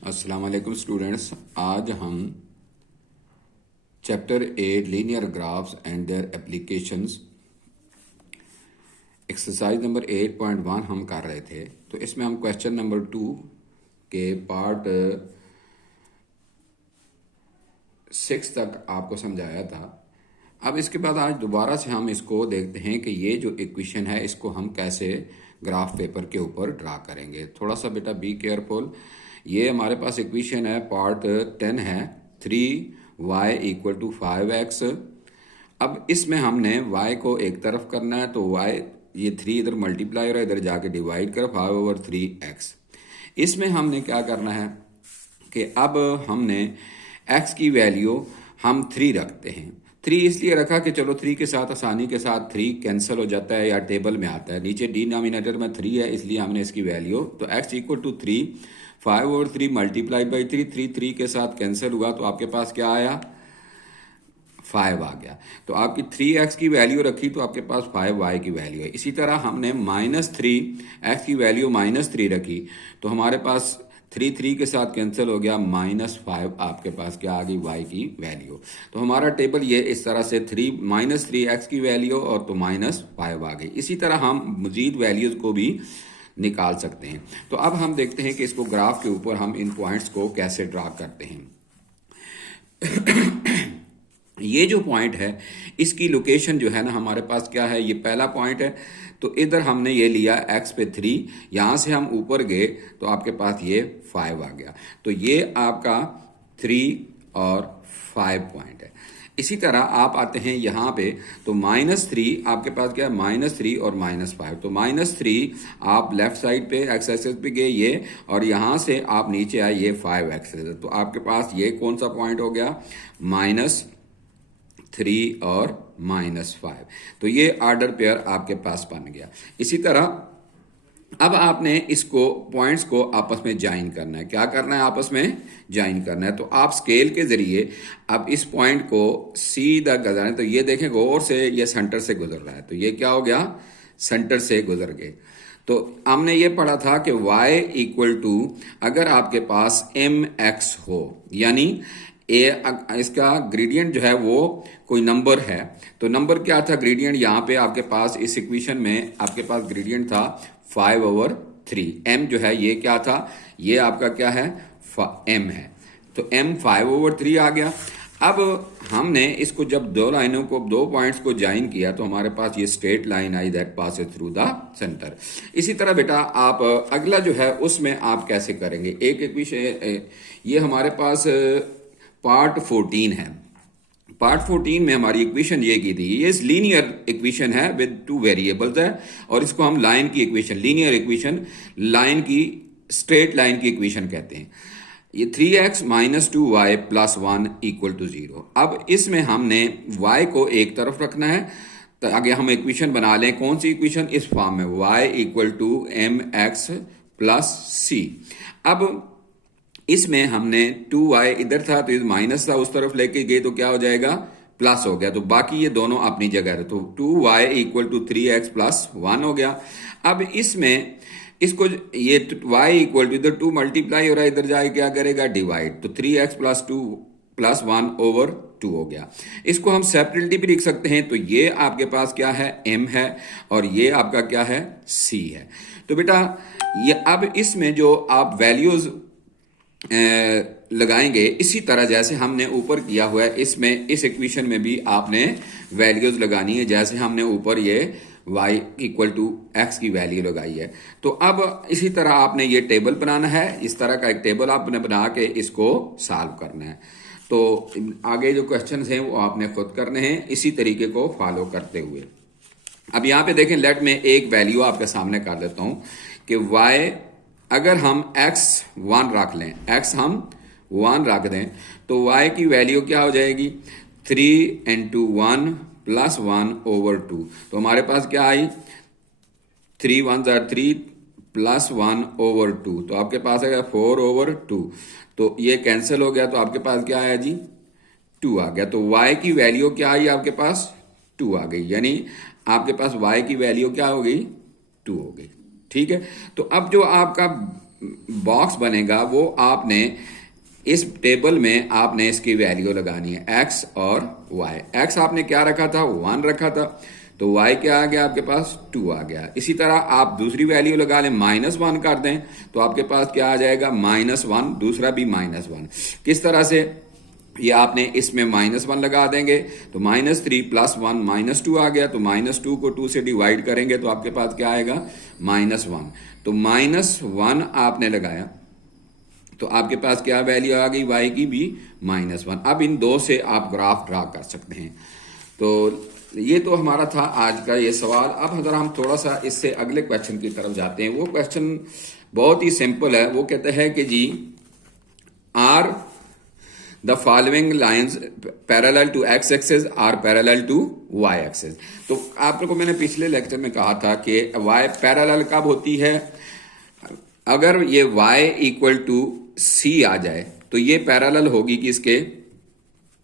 अस्सलाम वालेकुम स्टूडेंट्स। आज हम chapter 8 linear graphs and their applications exercise number 8.1 हम कर रहे थे। तो इसमें हम क्वेश्चन नंबर 2 के पार्ट 6 तक आपको समझाया था। अब इसके बाद आज दोबारा से हम इसको देखते हैं कि ये जो इक्वेशन है इसको हम कैसे ग्राफ पेपर के ऊपर ड्रा करेंगे। थोड़ा सा बेटा बी केयरफुल। ये हमारे पास इक्वेशन है, पार्ट 10 है, 3y इक्वल टू 5x। अब इसमें हमने y को एक तरफ करना है, तो y ये 3 इधर मल्टीप्लाई हो रहा है, इधर जाके डिवाइड कर 5/3x। इसमें हमने क्या करना है कि अब हमने x की वैल्यू हम 3 रखते हैं। 3 इसलिए रखा कि चलो 3 के साथ आसानी के साथ 3 कैंसिल हो जाता है या टेबल में आता है। नीचे डिनोमिनेटर में 3 है, इसलिए हमने इसकी वैल्यू, तो x equal to 3, 5/3 multiplied by 3, 3 के साथ कैंसिल हुआ तो आपके पास क्या आया, 5 आ गया। तो आपकी 3x की वैल्यू रखी तो आपके पास 5y की वैल्यू है। इसी तरह हमने -3x की वैल्यू -3 रखी तो हमारे पास 3 के साथ कैंसिल हो गया, -5 आपके पास क्या आ गई, y की वैल्यू। तो हमारा टेबल ये इस तरह से -3x की वैल्यू और तो -5 आ गई। इसी तरह हम मजीद वैल्यूज को भी निकाल सकते हैं। तो अब हम देखते हैं कि इसको ग्राफ के ऊपर हम इन पॉइंट्स को कैसे ड्रा करते हैं। ये जो पॉइंट है इसकी लोकेशन जो है ना हमारे पास क्या है, ये पहला पॉइंट है। तो इधर हमने ये लिया x पे 3, यहां से हम ऊपर गए तो आपके पास ये 5 आ गया। तो ये आपका 3 और 5 पॉइंट है। इसी तरह आप आते हैं यहाँ पे तो -3 आपके पास क्या है, -3 और -5। तो -3 आप लेफ्ट साइड पे एक्स एक्सिस पे गए ये, और यहाँ से आप नीचे आए ये 5 एक्सिस। तो आपके पास ये कौन सा पॉइंट हो गया, -3 और -5। तो ये ऑर्डर पेयर आपके पास बन गया। इसी तरह अब आपने इसको पॉइंट्स को आपस में ज्वाइन करना है। क्या करना है, आपस में ज्वाइन करना है। तो आप स्केल के जरिए अब इस पॉइंट को सीधा गुजरना। तो ये देखें गौर से, ये सेंटर से गुजर रहा है, तो ये क्या हो गया, सेंटर से गुजर गए। तो हमने ये पढ़ा था कि y इक्वल टू, अगर आपके पास mx हो, यानी इसका ग्रेडियंट जो है वो कोई नंबर है, तो नंबर क्या था, ग्रेडियंट यहाँ पे आपके पास इस इक्वेशन में आपके पास ग्रेडियंट था 5/3। m जो है ये क्या था, ये आपका क्या है, m है। तो m 5/3 आ गया। अब हमने इसको जब दो लाइनों को, दो पॉइंट्स को ज्वाइन किया तो हमारे पास ये straight line I that passes through the centre. इसी तरह बेटा आप अगला जो है उसमें आप कैसे करेंगे, एक इक्वेशन, ये हमारे पास पार्ट 14 है। पार्ट 14 में हमारी इक्वेशन ये की थी, ये लीनियर इक्वेशन है विद 2 वेरिएबल्स है, और इसको हम लाइन की इक्वेशन, लीनियर इक्वेशन, लाइन की, स्ट्रेट लाइन की इक्वेशन कहते हैं। ये 3x - 2y + 1 = 0। अब इसमें हमने y को एक तरफ रखना है, तो आगे हम इक्वेशन बना लें। कौन सी इक्वेशन, इस फॉर्म में, y = mx + c। अब इसमें हमने 2y इधर था तो माइनस था, उस तरफ लेके गए तो क्या हो जाएगा, प्लस हो गया। तो बाकी ये दोनों अपनी जगह है, तो 2y = 3x + 1 हो गया। अब इसमें इसको ये y = इधर 2 मल्टीप्लाई हो रहा है, इधर जाके क्या करेगा, डिवाइड। तो 3x + 2 + 1/2 हो गया। इसको हम सेपरेटली भी लिख सकते हैं। तो ये आपके पास क्या है, m है, और ये आपका क्या है, c है। तो बेटा ये अब इसमें जो आप वैल्यूज लगाएंगे, इसी तरह जैसे हमने ऊपर किया हुआ है, इसमें इस इक्वेशन में भी आपने वैल्यूज लगानी है। जैसे हमने ऊपर ये y = x की वैल्यू लगाई है, तो अब इसी तरह आपने ये टेबल बनाना है। इस तरह का एक टेबल आपने बना के इसको सॉल्व करना है। तो आगे जो क्वेश्चन हैं वो आपने खुद करने हैं इसी तरीके को फॉलो करते हुए। अब यहाँ पे देखें, लेट में एक वैल्यू आपके सामने कर देता हूं कि y, अगर हम x 1 रख लें, x हम 1 रख दें, तो y की वैल्यू क्या हो जाएगी, 3 × 1 + 1/2। तो हमारे पास क्या आई, 3 × 1 = 3 + 1/2। तो आपके पास आएगा 4/2। तो ये कैंसिल हो गया, तो आपके पास क्या आया जी, 2 आ गया। तो y की वैल्यू क्या आई, आपके पास 2 आ गई, यानी आपके पास y की वैल्यू क्या हो गई, 2 हो गई। ठीक है। तो अब जो आपका बॉक्स बनेगा वो आपने इस टेबल में आपने इसकी वैल्यू लगानी है, x और y। x आपने क्या रखा था, 1 रखा था, तो y क्या आ गया आपके पास, 2 आ गया। इसी तरह आप दूसरी वैल्यू लगा लें, -1 कर दें तो आपके पास क्या आ जाएगा, -1, दूसरा भी -1। किस तरह से, ये आपने इसमें -1 लगा देंगे तो -3 + 1 -2 आ गया, तो -2 को 2 से डिवाइड करेंगे तो आपके पास क्या आएगा, -1। तो -1 आपने लगाया तो आपके पास क्या वैल्यू आ गई, y की भी -1। अब इन दो से आप ग्राफ ड्रा कर सकते हैं। तो ये तो हमारा था आज का ये सवाल। अब अगर हम थोड़ा सा इससे अगले क्वेश्चन की तरफ जाते हैं, वो क्वेश्चन बहुत ही सिंपल है। वो कहते हैं कि जी are the following lines parallel to x axis are parallel to y axis. तो आप लोगों को मैंने पिछले लेक्चर में कहा था कि y पैरेलल कब होती है, अगर ये y = c आ जाए तो ये पैरेलल होगी किसके,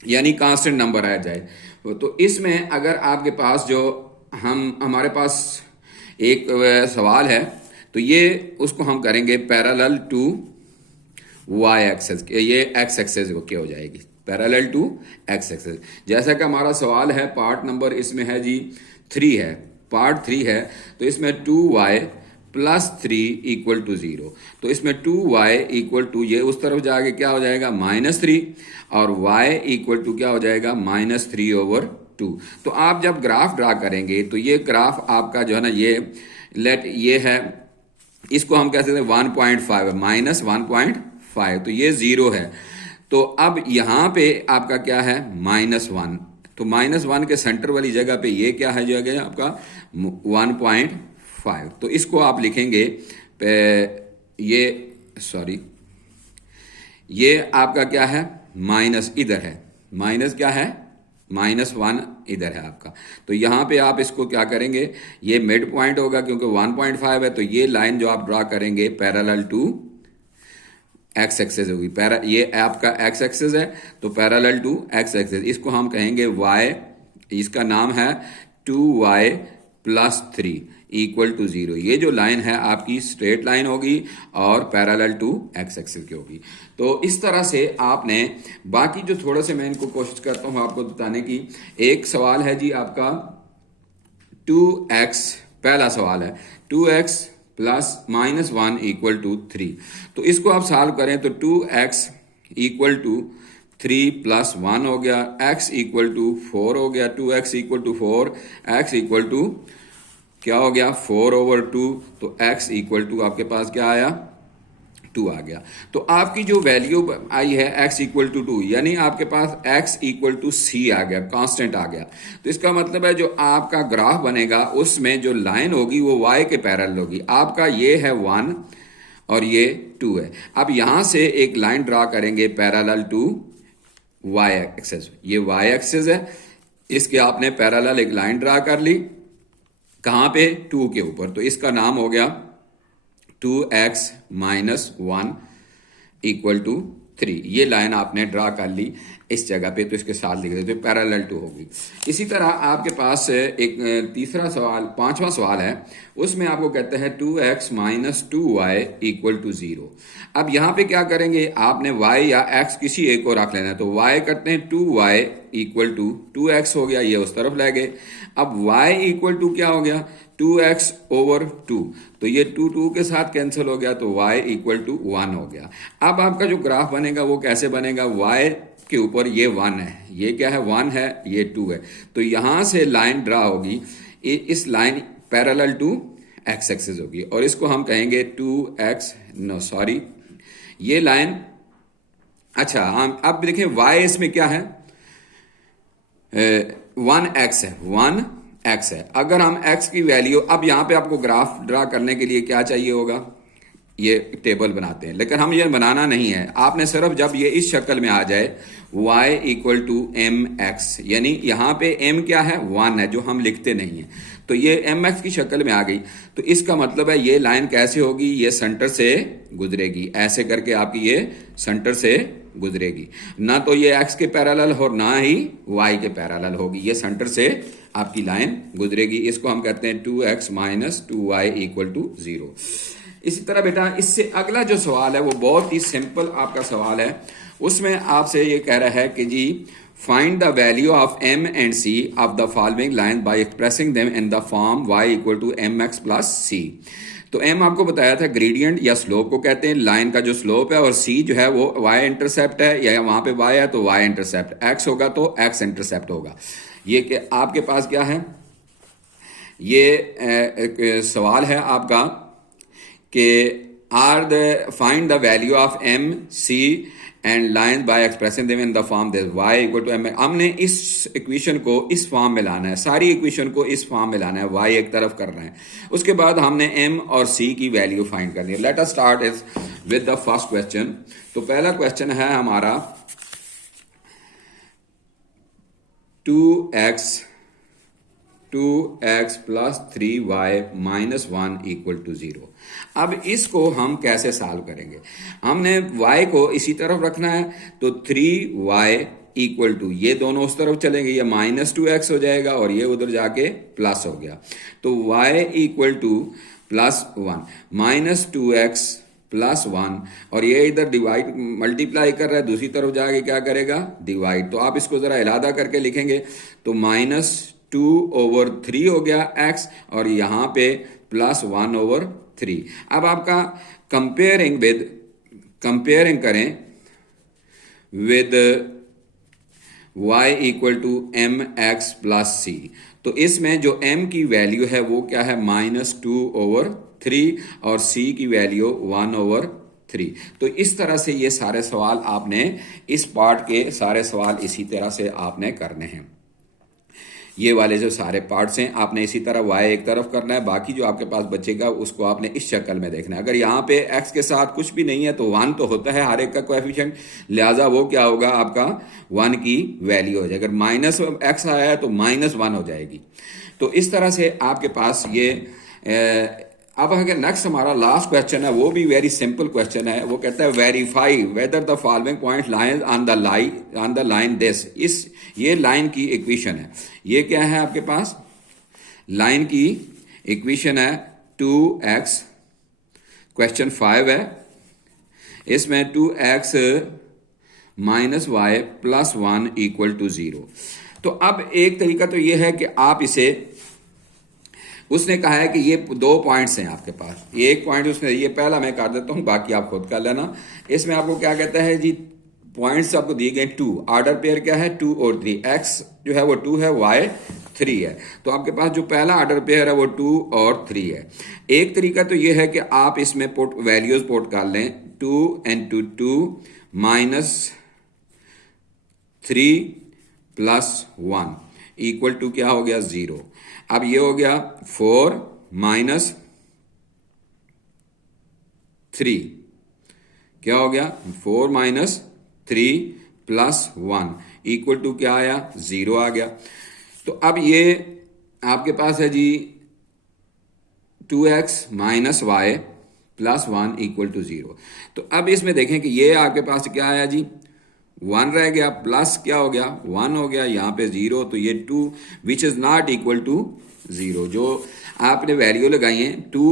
यानी कांस्टेंट नंबर आ जाए। तो इसमें अगर आपके पास जो हमारे पास एक सवाल है तो ये उसको हम करेंगे पैरेलल टू y एक्सेस, ये x एक्सेस के हो जाएगी, पैरेलल टू x एक्सेस। जैसा कि हमारा सवाल है पार्ट नंबर इसमें है जी 3 है, पार्ट 3 है, तो इसमें 2y + 3 = 0। तो इसमें 2y = ये उस तरफ जाके क्या हो जाएगा, -3, और y = क्या हो जाएगा, -3/2। तो आप जब ग्राफ ड्रा करेंगे तो ये ग्राफ आपका जो है ना, ये है, इसको हम कह सकते हैं 1.5 है, -1.5, तो ये 0 है। तो अब यहाँ पे आपका क्या है, -1, तो -1 के सेंटर वाली जगह पे ये क्या है, जगह आपका 1.5। तो इसको आप लिखेंगे ये आपका क्या है, माइनस इधर है, माइनस क्या है, -1 इधर है आपका। तो यहाँ पे आप इसको क्या करेंगे, ये मिड पॉइंट होगा क्योंकि 1.5 है, तो ये लाइन जो आप ड्रा करेंगे पैरेलल टू x एक्सेस होगी। ये आपका x एक्सेस है तो पैरेलल टू x एक्सेस, इसको हम कहेंगे y, इसका नाम है 2y + 3 = 0। ये जो लाइन है आपकी स्ट्रेट लाइन होगी और पैरेलल टू x एक्सिस की होगी। तो इस तरह से आपने बाकी जो थोड़ा से मैं इनको कोशिश करता हूं आपको बताने की। एक सवाल है जी आपका 2x, पहला सवाल है 2x + -1 = 3। तो इसको आप सॉल्व करें तो 2x = 3 + 1 हो गया, x = 4 हो गया, 2x = 4, x = क्या हो गया, 4/2। तो x = आपके पास क्या आया, 2 आ गया। तो आपकी जो वैल्यू आई है x = 2, यानी आपके पास x = c आ गया, कांस्टेंट आ गया। तो इसका मतलब है जो आपका ग्राफ बनेगा उसमें जो लाइन होगी वो y के पैरेलल होगी। आपका ये है 1 और ये 2 है। अब यहां से एक लाइन ड्रा करेंगे पैरेलल टू y एक्सेस, ये y एक्सेस है, इसके आपने पैरेलल एक लाइन ड्रा कर ली, कहां पे, 2 के ऊपर। तो इसका नाम हो गया 2x - 1 = 3। ये लाइन आपने ड्रा कर ली इस जगह पे, तो इसके साथ लिख देते, पैरेलल टू होगी। इसी तरह आपके पास एक तीसरा सवाल, 5वां सवाल है, उसमें आपको कहते हैं 2x - 2y = 0। अब यहाँ पे क्या करेंगे, आपने y या x किसी एक को रख लेना है। तो y करते हैं 2y = 2x हो गया, ये उस तरफ ले गए। अब y = क्या हो गया, 2x/2, तो ये 2 के साथ कैंसिल हो गया, तो y = 1 हो गया। अब आपका जो ग्राफ बनेगा वो कैसे बनेगा, y के ऊपर ये 1 है, ये क्या है, 1 है, ये 2 है। तो यहां से लाइन ड्रा होगी, इस line parallel to x axis होगी, और इसको हम कहेंगे 2x, ये लाइन। अच्छा, हम अब देखें y इसमें क्या है, 1x है, 1x है। अगर हम x की वैल्यू, अब यहां पे आपको ग्राफ ड्रा करने के लिए क्या चाहिए होगा, ये टेबल बनाते हैं, लेकिन हम ये बनाना नहीं है, आपने सिर्फ जब ये इस शक्ल में आ जाए y = mx, यानी यहाँ पे m क्या है, 1 है, जो हम लिखते नहीं है, तो ये mx की शक्ल में आ गई। तो इसका मतलब है ये लाइन कैसे होगी, ये सेंटर से गुजरेगी, ऐसे करके आपकी ये सेंटर से गुजरेगी, ना तो ये x के पैरेलल और ना ही y के पैरेलल होगी, ये सेंटर से आपकी लाइन गुजरेगी। इसको हम कहते हैं 2x - 2y = 0। इसी तरह बेटा इससे अगला जो सवाल है वो बहुत ही सिंपल आपका सवाल है। उसमें आपसे ये कह रहा है कि जी find the value of m and c of the following line by expressing them in the form y equal to mx plus c। तो m आपको बताया था ग्रेडियंट या स्लोप को कहते हैं, लाइन का जो स्लोप है, और c जो है वो y इंटरसेप्ट है, या वहां पे y है तो y इंटरसेप्ट, x होगा तो x इंटरसेप्ट होगा। ये आपके पास क्या है, ये एक सवाल है आपका कि are the find the value of m c and line by expressing them in the form this y equal to m। हमने इस इक्वेशन को इस फॉर्म में लाना है, सारी इक्वेशन को इस फॉर्म में लाना है, y एक तरफ करना है। उसके बाद हमने m और c की वैल्यू फाइंड करनी है। Let us start is with the first question. तो पहला क्वेश्चन है हमारा 2x plus 3y minus 1 equal to 0। अब इसको हम कैसे सॉल्व करेंगे, हमने y को इसी तरफ रखना है, तो 3y इक्वल टू, ये दोनों उस तरफ चलेंगे, ये माइनस 2x हो जाएगा और ये उधर जाके प्लस हो गया, तो y equal two plus 1 minus 2x plus 1, और ये इधर डिवाइड मल्टीप्लाई कर रहा है, दूसरी तरफ जाके क्या करेगा, डिवाइड। तो आप इसको जरा इलादा करके लिखेंगे तो माइनस 2/3 हो गया x, और यहां पे प्लस 1/3। अब आपका कंपेयरिंग करें with y equal to mx plus c। तो इसमें जो m की वैल्यू है वो क्या है, -2/3, और c की वैल्यू 1/3। तो इस तरह से ये सारे सवाल आपने, इस पार्ट के सारे सवाल इसी तरह से आपने करने हैं। ये वाले जो सारे पार्ट्स हैं आपने इसी तरह y एक तरफ करना है, बाकी जो आपके पास बचेगा उसको आपने इस शक्ल में देखना है। अगर यहाँ पे x के साथ कुछ भी नहीं है तो 1 तो होता है हर एक का कोएफिशिएंट, लिहाजा वो क्या होगा, आपका 1 की वैल्यू हो जाएगी। अगर माइनस x आया है तो -1 हो जाएगी। तो इस तरह से आपके पास ये अब अगर नेक्स्ट हमारा लास्ट क्वेश्चन है, वो भी वेरी सिंपल क्वेश्चन है। वो कहता है verify whether the following point line on the line this. ये लाइन की इक्वेशन है, ये क्या है आपके पास, लाइन की इक्वेशन है 2x, क्वेश्चन 5 है, इसमें 2x minus y plus 1 equal to 0। तो अब एक तरीका तो ये है कि आप इसे, उसने कहा है कि ये 2 पॉइंट्स हैं आपके पास, ये एक पॉइंट उसने, ये पहला मैं कर देता हूं, बाकी आप खुद कर लेना। इसमें आपको क्या कहता है जी, पॉइंट्स आपको दिए गए 2, ऑर्डर पेयर क्या है 2 और 3, x जो है वो 2 है, y 3 है। तो आपके पास जो पहला ऑर्डर पेयर है वो 2 और 3 है। एक तरीका तो ये है कि आप इसमें वैल्यूज पुट कर लें, 2 into 2 minus 3 plus 1 equal to क्या हो गया, 0। अब ये हो गया 4 माइनस 3, क्या हो गया, 4 माइनस 3 प्लस 1 इक्वल टू क्या आया, 0 आ गया। तो अब ये आपके पास है जी 2x minus y plus 1 equal to 0। तो अब इसमें देखें कि ये आपके पास क्या आया जी, 1 रह गया, प्लस क्या हो गया, 1 हो गया, यहाँ पे 0, तो ये 2 which is not equal to 0। जो आपने वैल्यू लगाई है, 2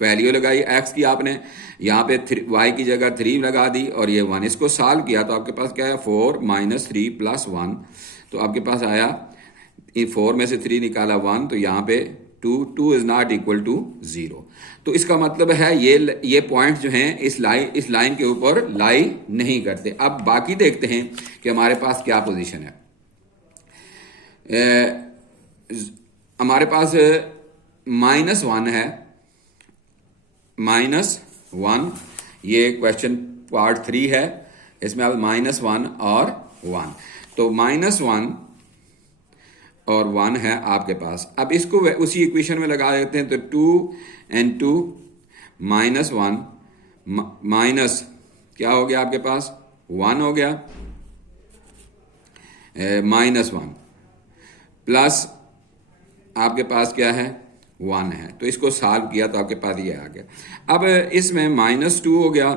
वैल्यू लगाई x की, आपने यहाँ पे y की जगह 3 लगा दी और ये 1, इसको सॉल्व किया तो आपके पास क्या है, 4 माइनस 3 प्लस 1, तो आपके पास आया, 4 में से 3 निकाला 1, तो यहाँ पे 2 इज नॉट इक्वल टू 0। तो इसका मतलब है ये पॉइंट जो हैं इस लाइन के ऊपर लाई नहीं करते। अब बाकी देखते हैं कि हमारे पास क्या पोजीशन है। हमारे पास -1 है, -1, ये क्वेश्चन पार्ट 3 है, इसमें अब -1 और 1, तो -1 और 1 है आपके पास। अब इसको उसी इक्वेशन में लगा देते हैं, तो 2 and 2 माइनस 1 माइनस क्या हो गया आपके पास, 1 हो गया, -1 प्लस आपके पास क्या है, 1 है। तो इसको सॉल्व किया तो आपके पास ये आ गया। अब इसमें -2 हो गया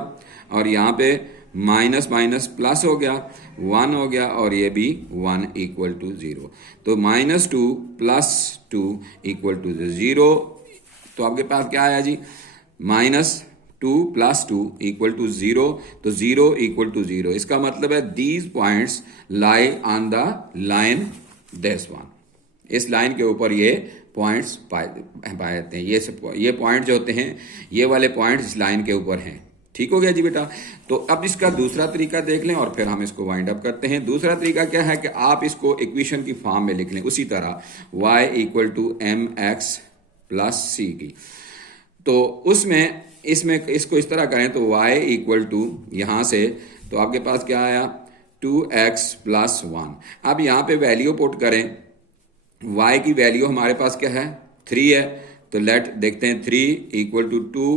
और यहाँ पे माइनस माइनस प्लस हो गया, 1 हो गया, और ये भी 1 इक्वल टू 0। तो -2 प्लस 2 इक्वल टू 0। तो आपके पास क्या आया जी, -2 + 2 = 0, तो 0 = 0। इसका मतलब है these points lie on the line this one, इस लाइन के ऊपर ये पॉइंट्स पाए जाते हैं। ये पॉइंट जो होते हैं, ये वाले पॉइंट्स इस लाइन के ऊपर हैं। ठीक हो गया जी बेटा। तो अब इसका दूसरा तरीका देख लें और फिर हम इसको वाइंड अप करते हैं। दूसरा तरीका क्या है कि आप इसको इक्वेशन की फॉर्म में लिख लें उसी तरह, y = mx + c की। तो उसमें इसमें इसको इस तरह करें तो y = यहाँ से तो आपके पास क्या आया 2x + 1। अब यहाँ पे वैल्यू पुट करें, y की वैल्यू हमारे पास क्या है 3 है, तो लेट देखते हैं 3 = 2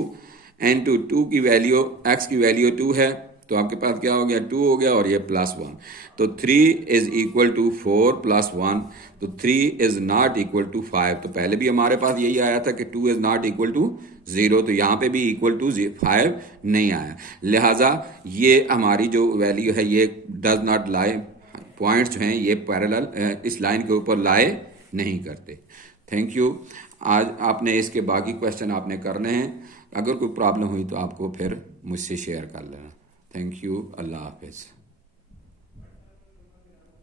एंड 2 की वैल्यू x की वैल्यू 2 है, तो आपके पास क्या हो गया 2 हो गया और ये +1, तो 3 = 4 + 1, तो 3 is not equal to 5। तो पहले भी हमारे पास यही आया था कि 2 is not equal to 0, तो यहाँ पे भी = 5 नहीं आया, लिहाजा ये हमारी जो वैल्यू है ये डज नॉट लाई, पॉइंट्स जो हैं ये पैरेलल इस लाइन के ऊपर लाए नहीं करते। Thank you. आज आपने इसके बाकी क्वेश्चन आपने करने हैं, अगर कोई प्रॉब्लम हुई तो आपको फिर मुझसे शेयर कर लेना। Thank you. अल्लाह हाफिज़।